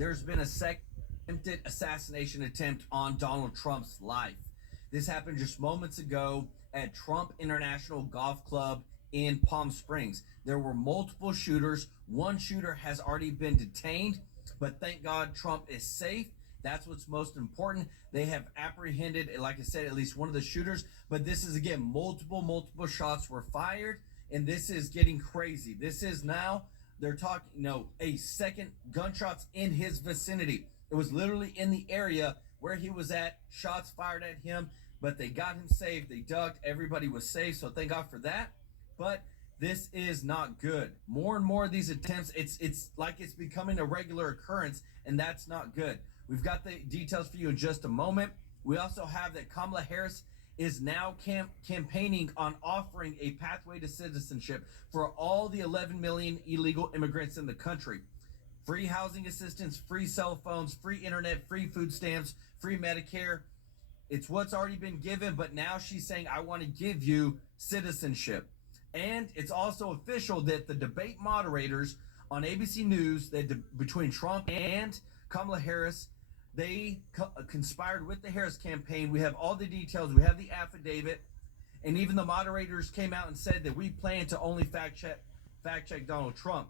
there's been a second attempted assassination attempt on Donald Trump's life. This happened just moments ago at Trump International Golf Club in Palm Springs. There were multiple shooters. One shooter has already been detained, but thank God Trump is safe. That's what's most important. They have apprehended, like I said, at least one of the shooters. But this is, again, multiple shots were fired, and this is getting crazy. This is now, they're talking, a second gunshots in his vicinity. It was literally in the area where he was at, shots fired at him, but they got him safe. They ducked. Everybody was safe, so thank God for that. But this is not good. More and more of these attempts, it's like it's becoming a regular occurrence, and that's not good. We've got the details for you in just a moment. We also have that Kamala Harris is now campaigning on offering a pathway to citizenship for all the 11 million illegal immigrants in the country. Free housing assistance, free cell phones, free internet, free food stamps, free Medicare. It's what's already been given, but now she's saying, I want to give you citizenship. And it's also official that the debate moderators on ABC News, between Trump and Kamala Harris, they conspired with the Harris campaign. We have all the details. We have the affidavit. And even the moderators came out and said that we plan to only fact check Donald Trump.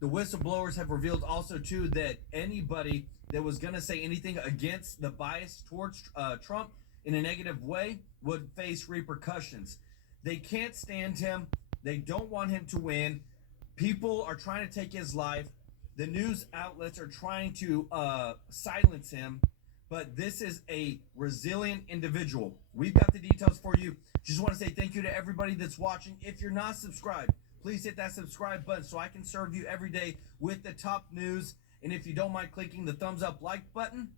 The whistleblowers have revealed also, too, that anybody that was going to say anything against the bias towards Trump in a negative way would face repercussions. They can't stand him. They don't want him to win. People are trying to take his life. The news outlets are trying to silence him. But this is a resilient individual. We've got the details for you. Just want to say thank you to everybody that's watching. If you're not subscribed, please hit that subscribe button so I can serve you every day with the top news. And if you don't mind clicking the thumbs up like button.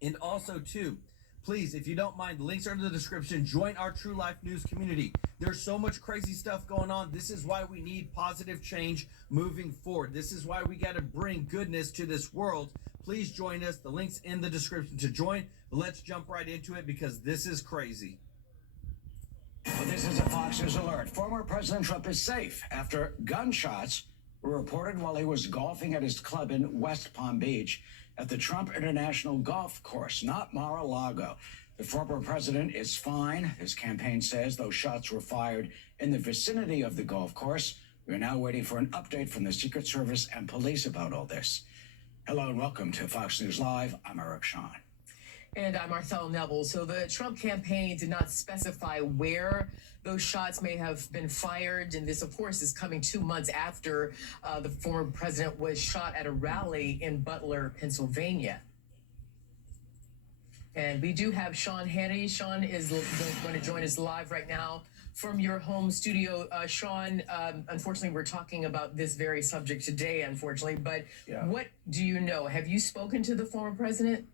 And also, too, please, if you don't mind, the links are in the description. Join our True Life News community. There's so much crazy stuff going on. This is why we need positive change moving forward. This is why we got to bring goodness to this world. Please join us. The link's in the description to join. But let's jump right into it because this is crazy. Well, this is a Fox News alert. Former President Trump is safe after gunshots were reported while he was golfing at his club in West Palm Beach at the Trump International Golf Course, not Mar-a-Lago. The former president is fine, his campaign says. Those shots were fired in the vicinity of the golf course. We're now waiting for an update from the Secret Service and police about all this. Hello and welcome to Fox News Live. I'm Eric Shawn. And I'm Marcel Neville. So the Trump campaign did not specify where those shots may have been fired. And this, of course, is coming 2 months after the former president was shot at a rally in Butler, Pennsylvania. And we do have Sean Hannity. Sean is going to join us live right now from your home studio. Sean, unfortunately, we're talking about this very subject today, unfortunately. But What do you know? Have you spoken to the former president?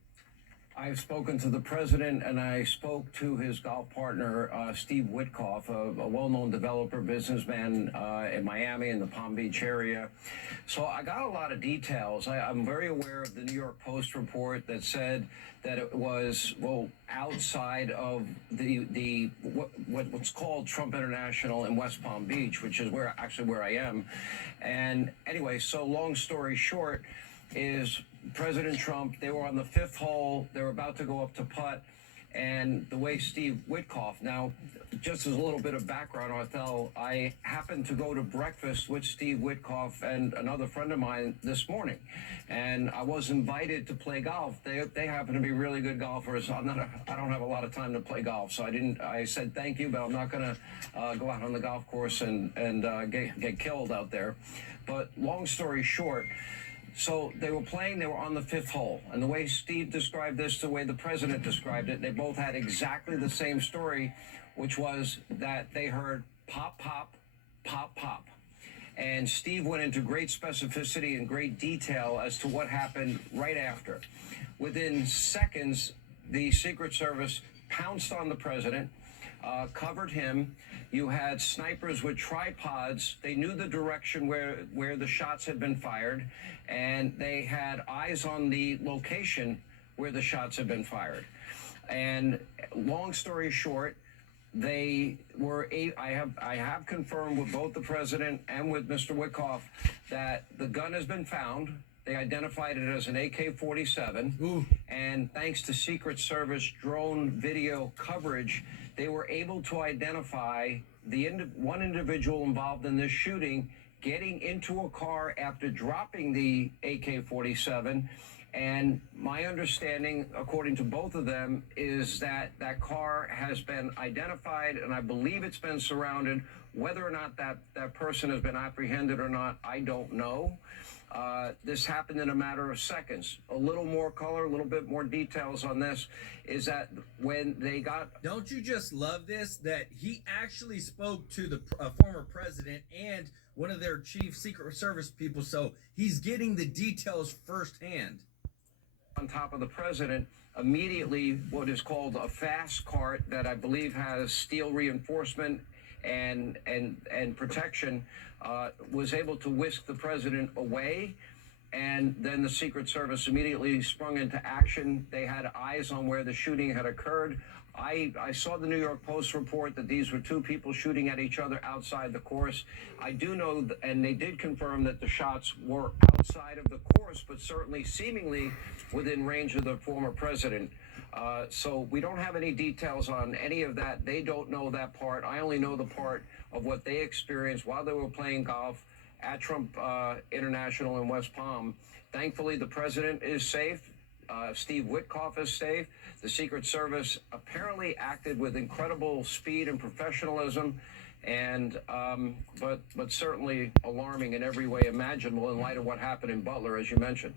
I've spoken to the president, and I spoke to his golf partner, Steve Witkoff, a well-known developer, businessman in Miami in the Palm Beach area. So I got a lot of details. I'm very aware of the New York Post report that said that it was, outside of what's called Trump International in West Palm Beach, which is where I am. And anyway, so long story short is President Trump, they were on the fifth hole. They were about to go up to putt. And the way Steve Witkoff, now, just as a little bit of background, Arthel, I happened to go to breakfast with Steve Witkoff and another friend of mine this morning. And I was invited to play golf. They happen to be really good golfers. I don't have a lot of time to play golf. So I said thank you, but I'm not going to go out on the golf course and get killed out there. But long story short, so they were playing, they were on the fifth hole. And the way Steve described this, the way the president described it, they both had exactly the same story, which was that they heard pop, pop, pop, pop. And Steve went into great specificity and great detail as to what happened right after. Within seconds, the Secret Service pounced on the president, covered him. You had snipers with tripods. They knew the direction where the shots had been fired, and they had eyes on the location where the shots had been fired. And long story short, they were I have confirmed with both the president and with Mr. Witkoff that the gun has been found. They identified it as an AK-47. Ooh. And thanks to Secret Service drone video coverage, they were able to identify one individual involved in this shooting getting into a car after dropping the AK-47. And my understanding, according to both of them, is that that car has been identified, and I believe it's been surrounded. Whether or not that person has been apprehended or not, I don't know. This happened in a matter of seconds. A little more color, a little bit more details on this is that when they got... Don't you just love this? That he actually spoke to the former president and one of their chief Secret Service people, so he's getting the details firsthand. On top of the president, immediately what is called a fast cart that I believe has steel reinforcement and protection was able to whisk the president away. And then the Secret Service immediately sprung into action. They had eyes on where the shooting had occurred. I saw the New York Post report that these were two people shooting at each other outside the course. I do know, and they did confirm that the shots were outside of the course, but certainly seemingly within range of the former president. So we don't have any details on any of that. They don't know that part. I only know the part of what they experienced while they were playing golf at Trump International in West Palm. Thankfully, the president is safe. Steve Witkoff is safe. The Secret Service apparently acted with incredible speed and professionalism, and but certainly alarming in every way imaginable in light of what happened in Butler, as you mentioned.